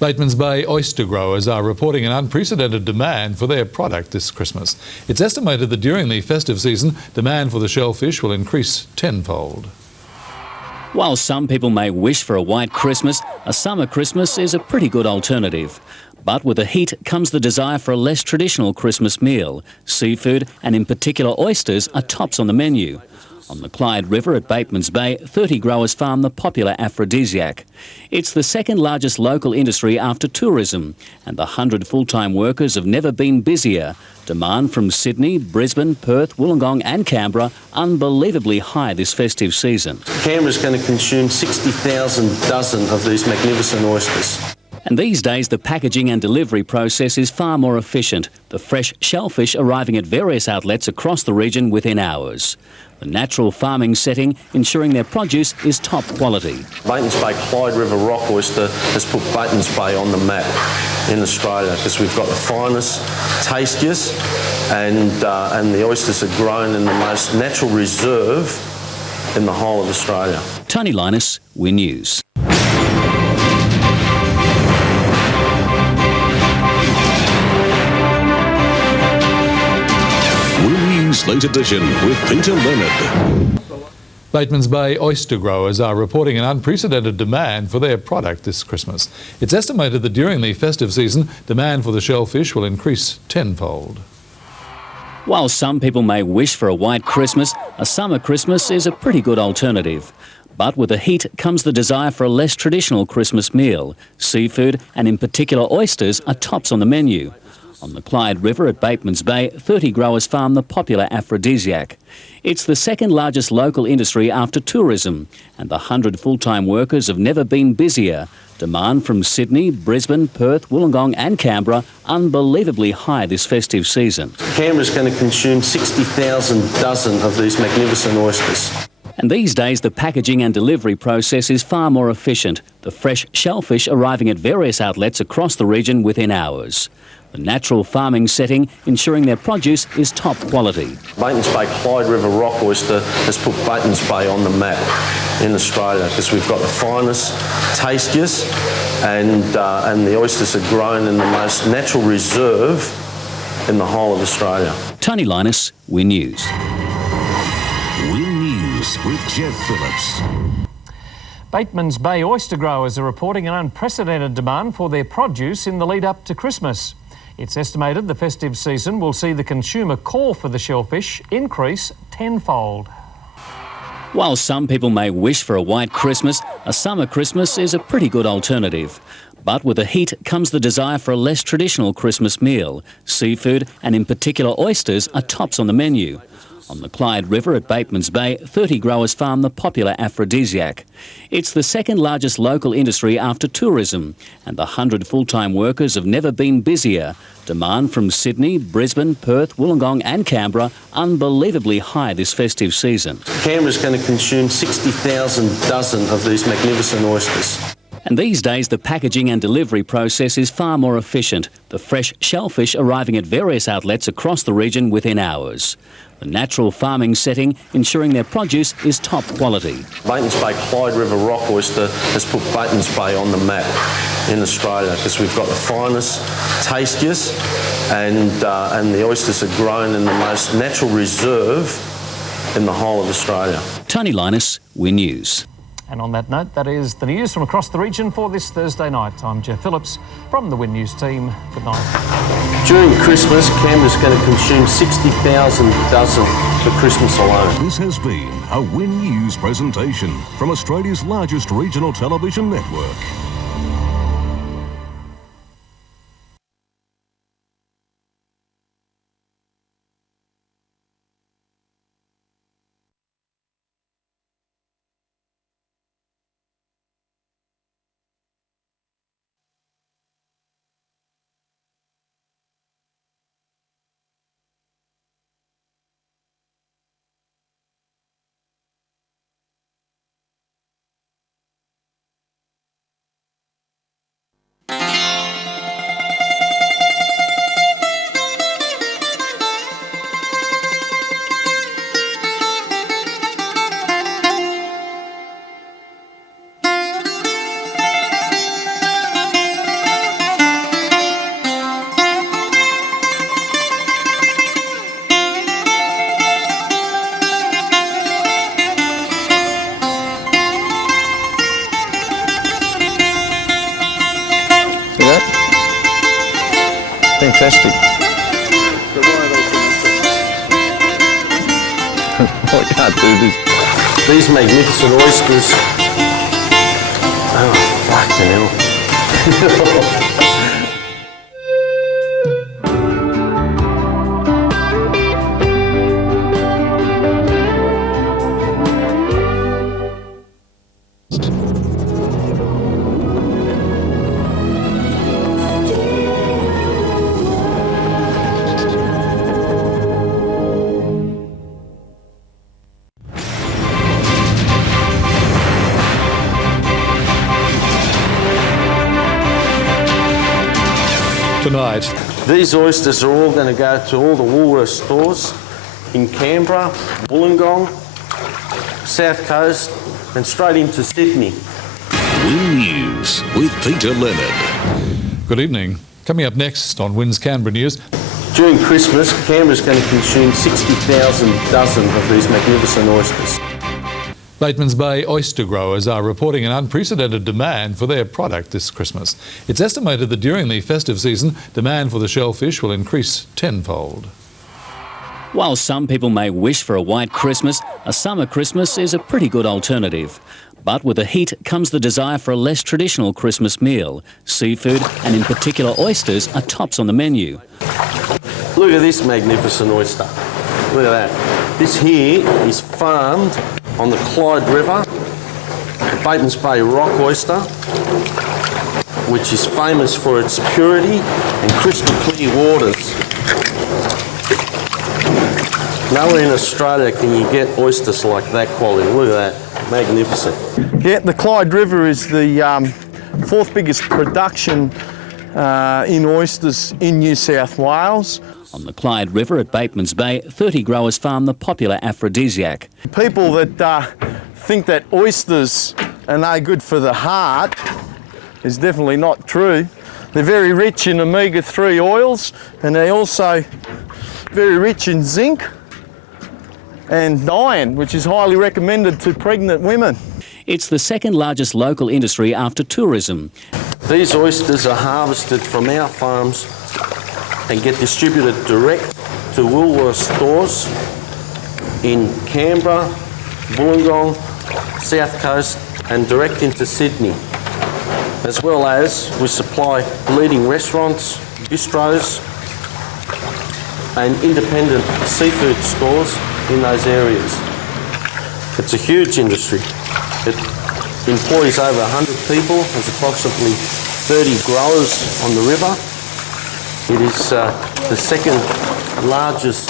Bateman's Bay oyster growers are reporting an unprecedented demand for their product this Christmas. It's estimated that during the festive season, demand for the shellfish will increase tenfold. While some people may wish for a white Christmas, a summer Christmas is a pretty good alternative. But with the heat comes the desire for a less traditional Christmas meal. Seafood, and in particular oysters, are tops on the menu. On the Clyde River at Bateman's Bay, 30 growers farm the popular aphrodisiac. It's the second largest local industry after tourism, and the 100 full-time workers have never been busier. Demand from Sydney, Brisbane, Perth, Wollongong and Canberra unbelievably high this festive season. Canberra's going to consume 60,000 dozen of these magnificent oysters. And these days the packaging and delivery process is far more efficient, the fresh shellfish arriving at various outlets across the region within hours. The natural farming setting ensuring their produce is top quality. Bateman's Bay Clyde River rock oyster has put Bateman's Bay on the map in Australia because we've got the finest, tastiest and the oysters are grown in the most natural reserve in the whole of Australia. Tony Linus, WIN News. Late edition with Peter Leonard. Bateman's Bay oyster growers are reporting an unprecedented demand for their product this Christmas. It's estimated that during the festive season, demand for the shellfish will increase tenfold. While some people may wish for a white Christmas, a summer Christmas is a pretty good alternative. But with the heat comes the desire for a less traditional Christmas meal. Seafood, and in particular oysters, are tops on the menu. On the Clyde River at Bateman's Bay, 30 growers farm the popular aphrodisiac. It's the second largest local industry after tourism, and the 100 full-time workers have never been busier. Demand from Sydney, Brisbane, Perth, Wollongong and Canberra unbelievably high this festive season. Canberra's going to consume 60,000 dozen of these magnificent oysters. And these days the packaging and delivery process is far more efficient, the fresh shellfish arriving at various outlets across the region within hours. The natural farming setting ensuring their produce is top quality. Bateman's Bay Clyde River rock oyster has put Bateman's Bay on the map in Australia because we've got the finest, tastiest and the oysters are grown in the most natural reserve in the whole of Australia. Tony Linus, WIN News. WIN News with Jeff Phillips. Bateman's Bay oyster growers are reporting an unprecedented demand for their produce in the lead up to Christmas. It's estimated the festive season will see the consumer call for the shellfish increase tenfold. While some people may wish for a white Christmas, a summer Christmas is a pretty good alternative. But with the heat comes the desire for a less traditional Christmas meal. Seafood, and in particular oysters, are tops on the menu. On the Clyde River at Bateman's Bay, 30 growers farm the popular aphrodisiac. It's the second largest local industry after tourism, and the 100 full-time workers have never been busier. Demand from Sydney, Brisbane, Perth, Wollongong and Canberra unbelievably high this festive season. Canberra's going to consume 60,000 dozen of these magnificent oysters. And these days the packaging and delivery process is far more efficient, the fresh shellfish arriving at various outlets across the region within hours. The natural farming setting ensuring their produce is top quality. Bateman's Bay Clyde River rock oyster has put Bateman's Bay on the map in Australia because we've got the finest, tastiest and the oysters are grown in the most natural reserve in the whole of Australia. Tony Linus, WIN News. And on that note, that is the news from across the region for this Thursday night. I'm Jeff Phillips from the WIN News team. Good night. During Christmas, Canberra's going to consume 60,000 dozen for Christmas alone. This has been a WIN News presentation from Australia's largest regional television network. I can't do this. These magnificent oysters. Oh, fucking hell. Tonight, These oysters are all going to go to all the Woolworths stores in Canberra, Wollongong, South Coast and straight into Sydney. Win News with Peter Leonard. good evening. Coming up next on WIN's Canberra News. During Christmas, Canberra's going to consume 60,000 dozen of these magnificent oysters. Bateman's Bay oyster growers are reporting an unprecedented demand for their product this Christmas. It's estimated that during the festive season, demand for the shellfish will increase tenfold. While some people may wish for a white Christmas, a summer Christmas is a pretty good alternative. But with the heat comes the desire for a less traditional Christmas meal. Seafood, and in particular oysters, are tops on the menu. Look at this magnificent oyster. Look at that. This here is farmed on the Clyde River, the Bateman's Bay rock oyster, which is famous for its purity and crystal clear waters. Nowhere in Australia can you get oysters like that quality. Look at that, magnificent. Yeah, the Clyde River is the fourth biggest production in oysters in New South Wales. On the Clyde River at Bateman's Bay, 30 growers farm the popular aphrodisiac. People that think that oysters are no good for the heart is definitely not true. They're very rich in omega-3 oils, and they're also very rich in zinc and iron, which is highly recommended to pregnant women. It's the second largest local industry after tourism. These oysters are harvested from our farms and get distributed direct to Woolworths stores in Canberra, Wollongong, South Coast and direct into Sydney. As well as we supply leading restaurants, bistros and independent seafood stores in those areas. It's a huge industry. It employs over 100 people. There's approximately 30 growers on the river. It is the second largest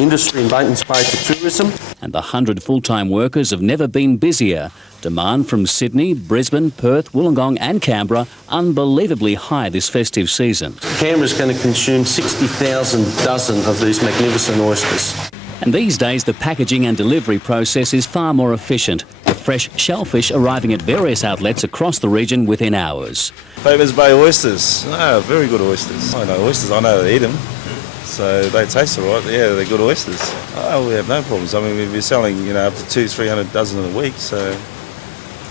industry in Bateman's Bay for tourism. And the 100 full-time workers have never been busier. Demand from Sydney, Brisbane, Perth, Wollongong and Canberra unbelievably high this festive season. Canberra's going to consume 60,000 dozen of these magnificent oysters. And these days the packaging and delivery process is far more efficient, with fresh shellfish arriving at various outlets across the region within hours. Bateman's Bay oysters. No, very good oysters. I know oysters, I know they eat them. So they taste all right. Yeah, they're good oysters. Oh, we have no problems. I mean, we're selling, up to 200-300 dozen a week, so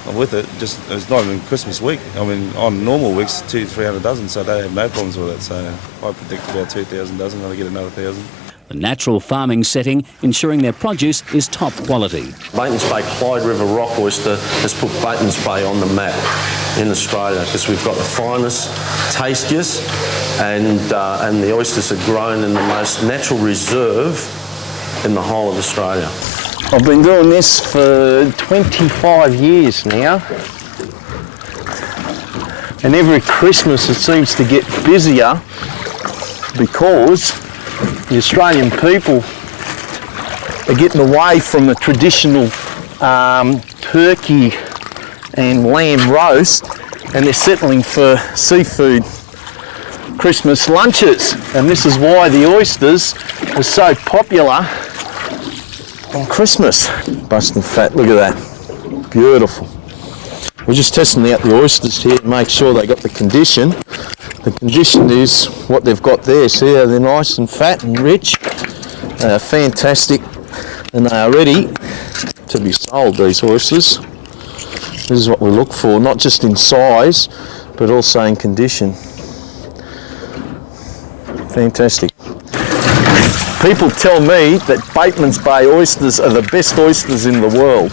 I'm with it. Just it's not even Christmas week. I mean, on normal weeks, 200-300 dozen, so they have no problems with it. So I predict about 2,000 dozen. I'll get another 1,000. The natural farming setting ensuring their produce is top quality. Bateman's Bay Clyde River rock oyster has put Bateman's Bay on the map in Australia because we've got the finest, tastiest, and the oysters are grown in the most natural reserve in the whole of Australia. I've been doing this for 25 years now, and every Christmas it seems to get busier because the Australian people are getting away from the traditional turkey and lamb roast, and they're settling for seafood Christmas lunches. And this is why the oysters are so popular on Christmas. Busting fat, look at that. Beautiful. We're just testing out the oysters here to make sure they got the condition. The condition is what they've got there. See how they're nice and fat and rich. They are fantastic, and they are ready to be sold, these oysters. This is what we look for, not just in size, but also in condition. Fantastic. People tell me that Bateman's Bay oysters are the best oysters in the world.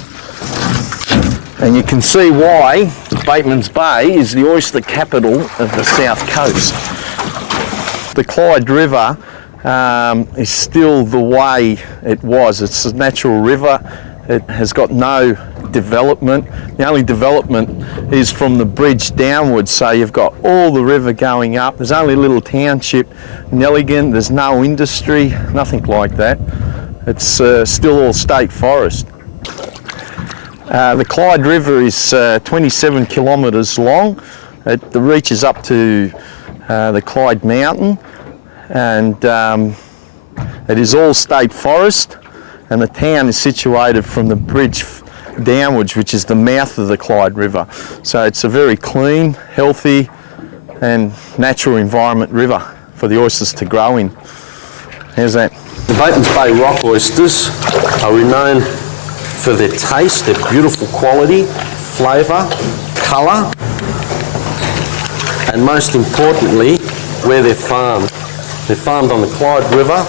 And you can see why Bateman's Bay is the oyster capital of the South Coast. The Clyde River is still the way it was. It's a natural river. It has got no development. The only development is from the bridge downwards, so you've got all the river going up. There's only a little township, Nelligan. There's no industry, nothing like that. It's still all state forest. The Clyde River is 27 kilometres long. It reaches up to the Clyde Mountain, and it is all state forest, and the town is situated from the bridge downwards, which is the mouth of the Clyde River. So it's a very clean, healthy and natural environment river for the oysters to grow in. How's that? The Bateman's Bay rock oysters are renowned for their taste, their beautiful quality, flavour, colour, and most importantly, where they're farmed. They're farmed on the Clyde River,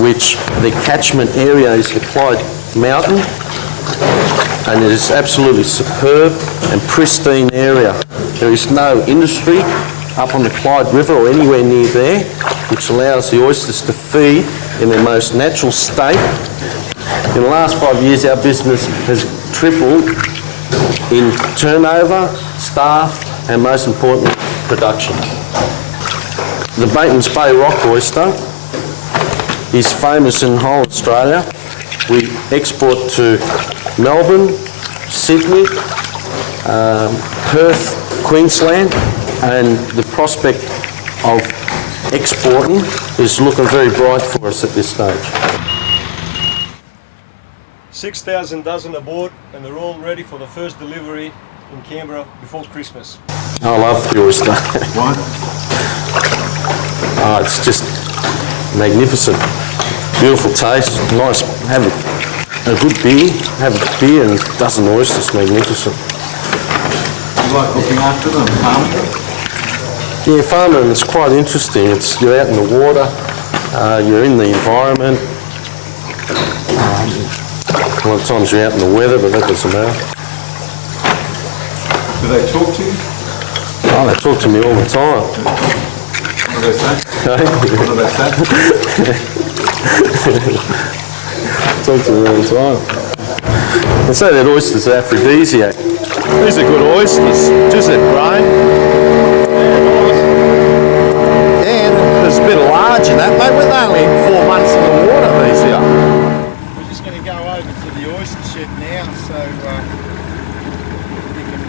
which the catchment area is the Clyde Mountain, and it is absolutely superb and pristine area. There is no industry up on the Clyde River or anywhere near there, which allows the oysters to feed in their most natural state. In the last 5 years, our business has tripled in turnover, staff, and most importantly, production. The Bateman's Bay rock oyster is famous in the whole Australia. We export to Melbourne, Sydney, Perth, Queensland, and the prospect of exporting is looking very bright for us at this stage. 6,000 dozen aboard, and they're all ready for the first delivery in Canberra before Christmas. I love the oyster. Why? It's just magnificent. Beautiful taste, nice. Have a good beer, have a beer and a dozen oysters, magnificent. You like looking after them, farming? Yeah, farming is quite interesting. You're out in the water, you're in the environment. A lot of times you're out in the weather, but that doesn't matter. Do they talk to you? Oh, they talk to me all the time. What do they say? What do they say? Talk to me all the time. They say that oysters are aphrodisiac. These are good oysters, just have grown. Yeah, there's a bit of large in that, mate. We're only 4 months in the water, these here. We're just going to go over to the oyster shed now, so you can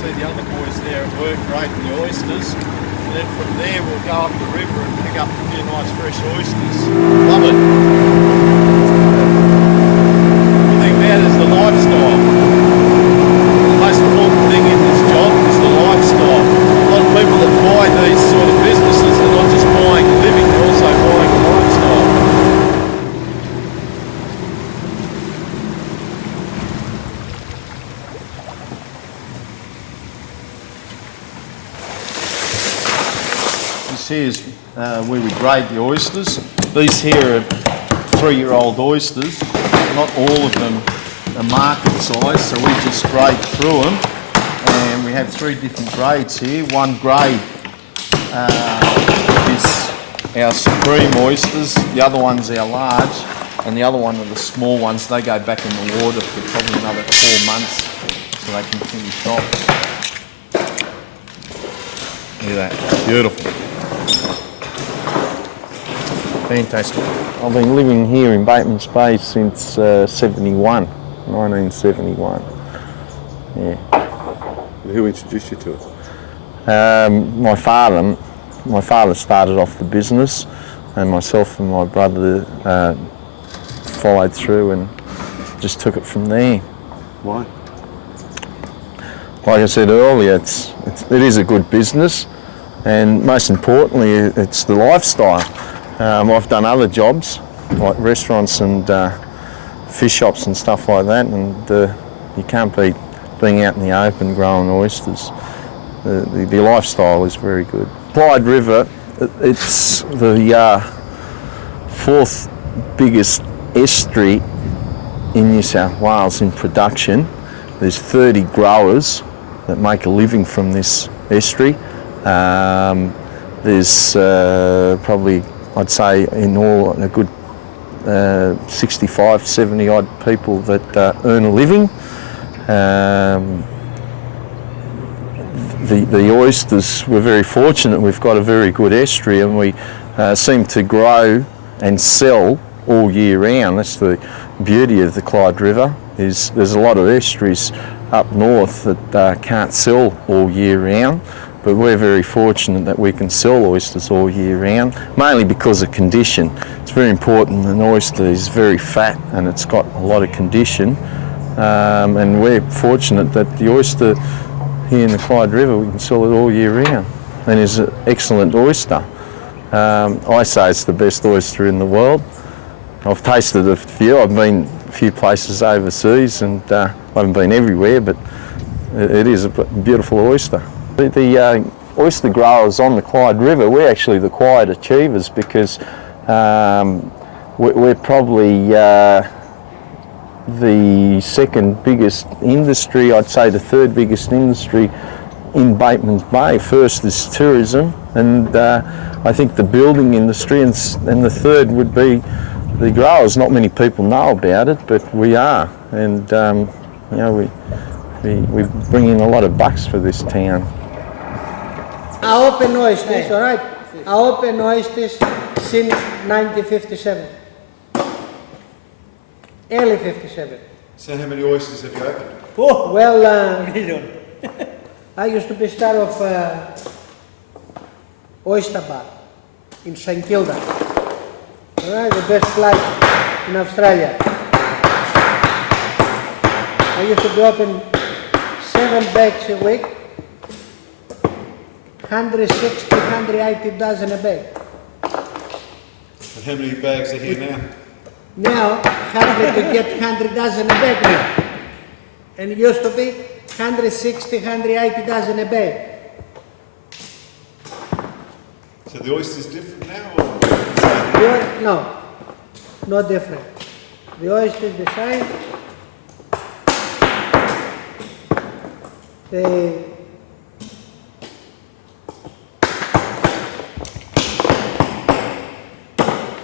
see the other boys there at work rating the oysters. And then from there we'll go up the river and pick up a few nice fresh oysters. Love it. The thing about it is the lifestyle. The most important thing in this job is the lifestyle. A lot of people that buy these sort of businesses are not just buying a living, they're also buying a lifestyle. This here is where we grade the oysters. These here are 3-year-old oysters. Not all of them are market size, so we just grade through them. And we have 3 different grades here. One grade is our supreme oysters, the other one's our large, and the other one are the small ones. They go back in the water for probably another 4 months so they can finish off. Look at that, beautiful. Fantastic. I've been living here in Bateman's Bay since 1971. Yeah. Who introduced you to it? My father started off the business, and myself and my brother followed through and just took it from there. Why? Like I said earlier, it is a good business, and most importantly, it's the lifestyle. I've done other jobs, like restaurants and fish shops and stuff like that, and you can't beat being out in the open growing oysters. The lifestyle is very good. Clyde River, it's the fourth biggest estuary in New South Wales in production. There's 30 growers that make a living from this estuary. There's probably, I'd say, in all a good 65, 70 odd people that earn a living. The oysters, we're very fortunate, we've got a very good estuary, and we seem to grow and sell all year round. That's the beauty of the Clyde River, is there's a lot of estuaries up north that can't sell all year round, but we're very fortunate that we can sell oysters all year round, mainly because of condition. It's very important. An oyster is very fat and it's got a lot of condition, and we're fortunate that the oyster here in the Clyde River, we can sell it all year round, and it's an excellent oyster. I say it's the best oyster in the world. I've tasted a few. I've been a few places overseas, and I haven't been everywhere, but it is a beautiful oyster. The oyster growers on the Clyde River, we're actually the quiet achievers, because we're probably the second biggest industry, I'd say the third biggest industry in Bateman's Bay. First is tourism, and I think the building industry, and the third would be the growers. Not many people know about it, but we are, and you know, we bring in a lot of bucks for this town. I open Oysters, all right? I open Oysters since 1957. Early 57. So how many oysters have you opened? Oh, well, I used to be star of Oyster Bar in St Kilda. All right, the best flight in Australia. I used to be open 7 bags a week, 160, 180 dozen a bag. And how many bags are here now? Now, 100 to get 100 dozen a bag now. And it used to be 160, 180 dozen a bag. So the oyster's different now, or? No, not different. The oyster is the same.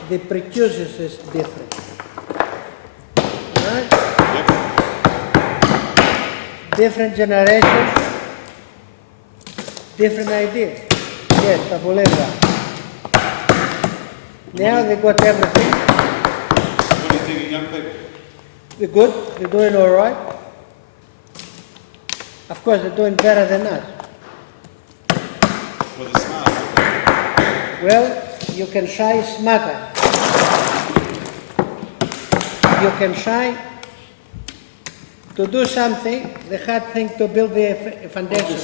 The producers is different. Right? Yep. Different generations, different ideas. Yes, I believe that. Now they got everything. What do you think of young people? They're good, they're doing all right. Of course, they're doing better than us. Well, they're smart. Well, you can try smarter. You can try to do something, the hard thing to build the foundation.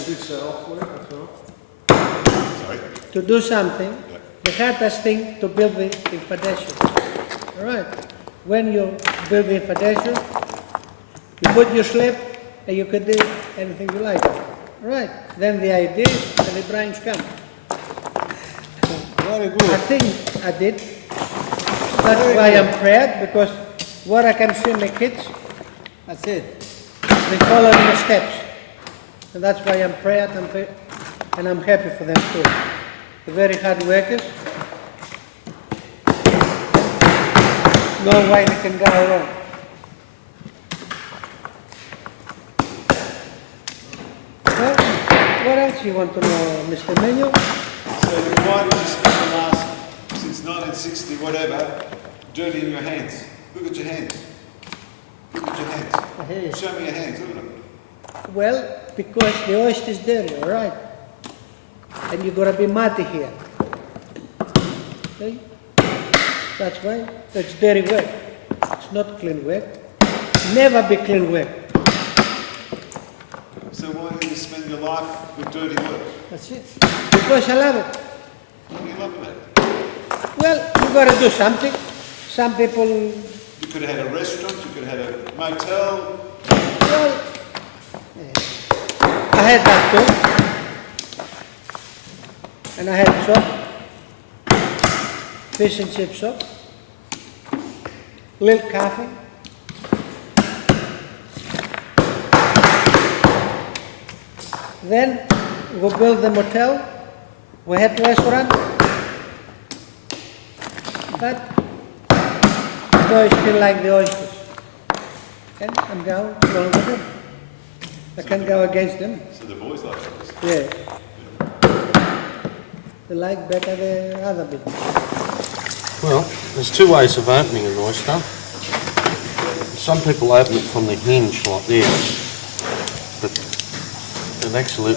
To do something, the hardest thing to build the foundation. All right. When you build the foundation, you put your slab, and you can do anything you like. All right. Then the ideas and the brains come. Very good. I think I did. That's why I'm proud, because what I can see in the kids, that's it. They follow in the steps. And that's why I'm proud and I'm happy for them too. They're very hard workers. No way they can go wrong. Well, what else you want to know, Mr. Menu? So why did you spend the last, since 1960, whatever, dirtying your hands? Look at your hands. Look at your hands. Show me your hands, look at them. Well, because the oyster is dirty, all right? And you're going to be muddy here. Okay? That's why. It's dirty work. It's not clean work. Never be clean work. So why do you spend your life with dirty work? That's it. Because I love it. What do you love about it? Well, you got to do something. Some people... You could have had a restaurant, you could have had a motel. Well, I had that too. And I had shop, fish and chip shop. little coffee. Then we build the motel. We had restaurant. But the boys still like the oysters. And I'm going with them. I can't go against them. So the boys like oysters? Yeah. They like better the other business. Well, there's two ways of opening an oyster. Some people open it from the hinge like this, but it actually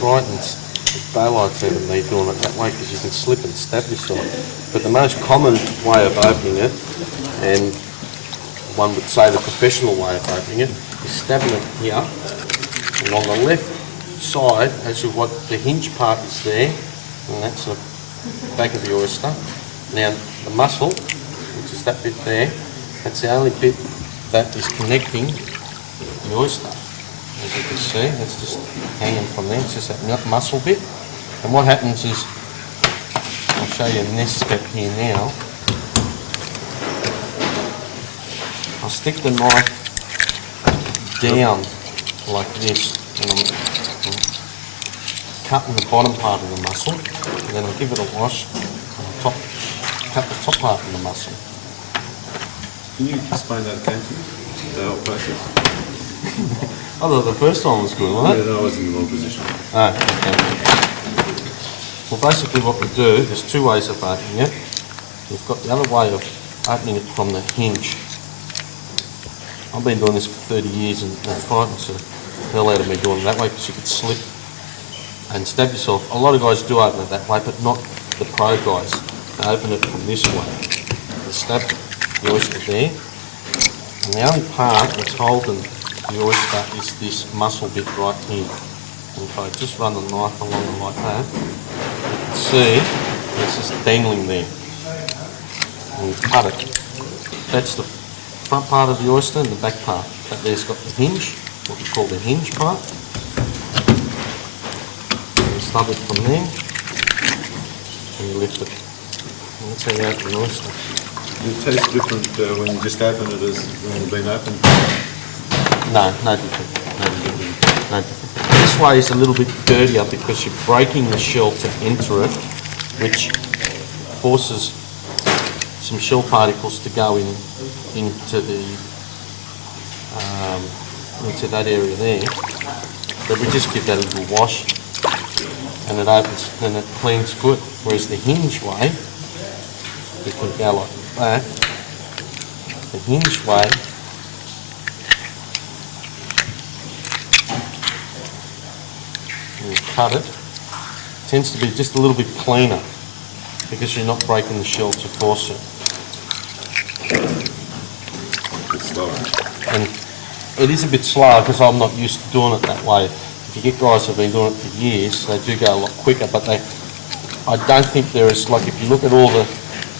frightens the daylights out of me doing it that way because you can slip and stab yourself. But the most common way of opening it, and one would say the professional way of opening it, is stabbing it here. And on the left side, as you've got the hinge part is there, and that's the back of the oyster. Now the muscle, which is that bit there, that's the only bit that is connecting the oyster. As you can see, it's just hanging from there, it's just that muscle bit. And what happens is, I'll show you in this step here now. I'll stick the knife down like this, and I'm cutting the bottom part of the muscle, and then I'll give it a wash, and I'll cut the top part of the muscle. Can you explain that again to me, the whole process? I thought the first one was good, wasn't it? Yeah, I was in the wrong position. Oh, okay. Well, basically what we do, there's two ways of opening it. We've got the other way of opening it from the hinge. I've been doing this for 30 years and it frightens the hell out of me doing it that way because you could slip and stab yourself. A lot of guys do open it that way, but not the pro guys. They open it from this way. They stab the oyster there, and the only part that's holding the oyster is this muscle bit right here. And if I just run the knife along it like that, you can see it's just dangling there. And you cut it. That's the front part of the oyster and the back part. That there's got the hinge, what we call the hinge part. And you stub it from there, and you lift it. And that's how you open an oyster. Does it taste different when you just open it as when it's been opened? No, no different. No different. This way is a little bit dirtier because you're breaking the shell to enter it, which forces some shell particles to go into that area there. But we just give that a little wash, and it opens and it cleans good. Whereas the hinge way, we can go like that. The hinge way, and you cut it, tends to be just a little bit cleaner because you're not breaking the shell to force it. It's slower. And it is a bit slower because I'm not used to doing it that way. If you get guys who've been doing it for years, they do go a lot quicker, but I don't think there is, like if you look at all the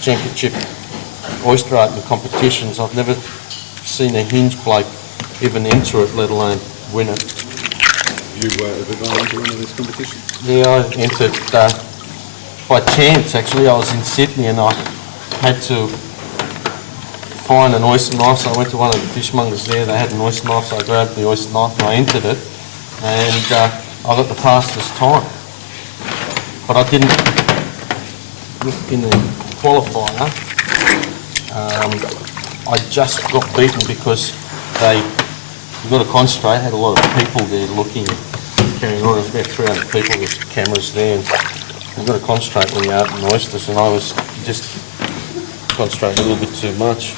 championship oyster opening competitions, I've never seen a hinge bloke even enter it, let alone win it. You ever gone into one of these competitions? Yeah, I entered by chance actually. I was in Sydney and I had to find an oyster knife, so I went to one of the fishmongers there. They had an oyster knife, so I grabbed the oyster knife and I entered it, and I got the fastest time. But I didn't, in the qualifier, I just got beaten because you've got to concentrate. I had a lot of people there looking, carrying on. There's about 300 people with cameras there, and you've got to concentrate when you open oysters, and I was just concentrating a little bit too much.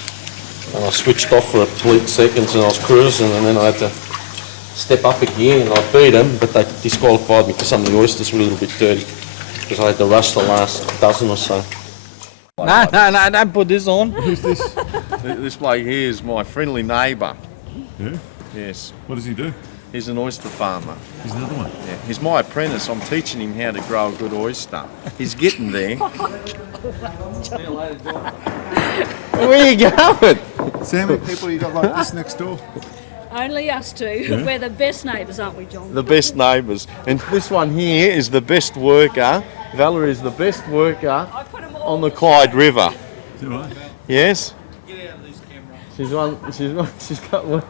And I switched off for a split seconds and I was cruising, and then I had to step up a gear and I beat them, but they disqualified me because some of the oysters were a little bit dirty because I had to rush the last dozen or so. No, don't put this on. Who's this? This bloke here is my friendly neighbour. Yeah? Yes, What does he do? he's an oyster farmer. He's another one. Yeah, he's my apprentice. I'm teaching him how to grow a good oyster. He's getting there. Where are you going? See how many people you got like this next door? Only us two. Yeah. We're the best neighbours, aren't we, John? The best neighbours. And this one here is the best worker. Valerie is the best worker on the Clyde River. Is that right? Yes? She's got one.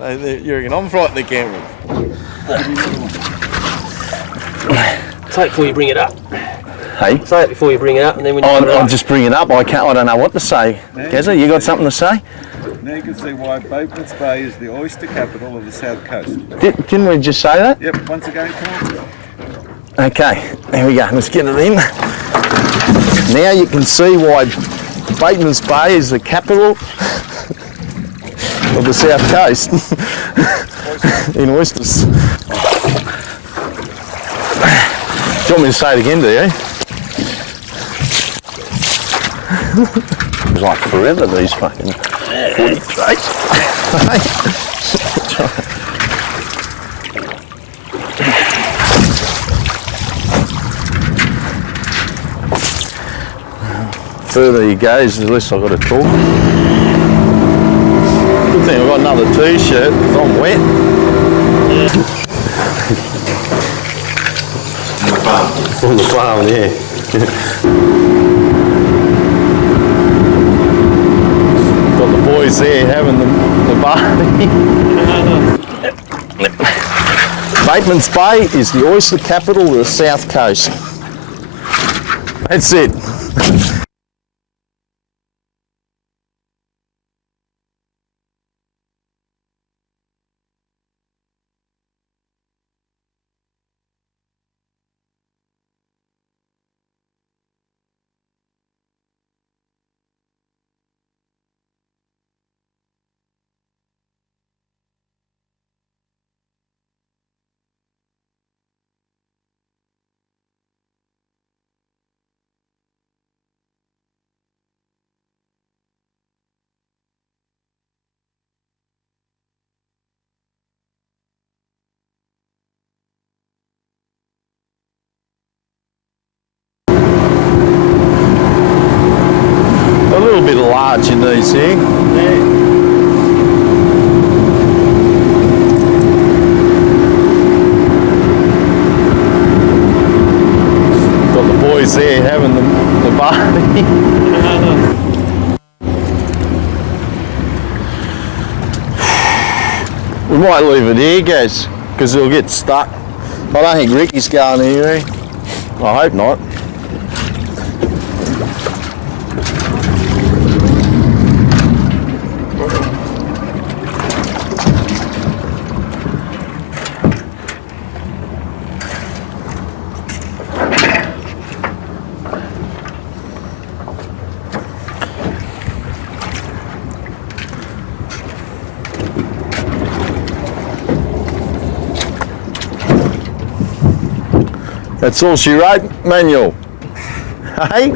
You reckon I'm frightened the camera? Say it before you bring it up. Hey? Say it before you bring it up, and then when you put it I'll up. just bring it up. I don't know what to say. Gazza, you got something to say? Now you can see why Bateman's Bay is the oyster capital of the south coast. Didn't we just say that? Yep, once again, come on. Okay, there we go. Let's get it in. Now you can see why Bateman's Bay is the capital of the south coast in oysters. Do you want me to say it again, do you? It's like forever, these fucking 43. Further he goes, the less I've got to talk. Good thing I've got another t-shirt because I'm wet. From the farm, yeah. Got the boys there having the party. Bateman's Bay is the oyster capital of the south coast. That's it. A little bit large in these here. Got the boys there having the party. We might leave it here, guys, because it'll get stuck. I don't think Ricky's going anywhere. I hope not. That's all she wrote, Manuel. Hey?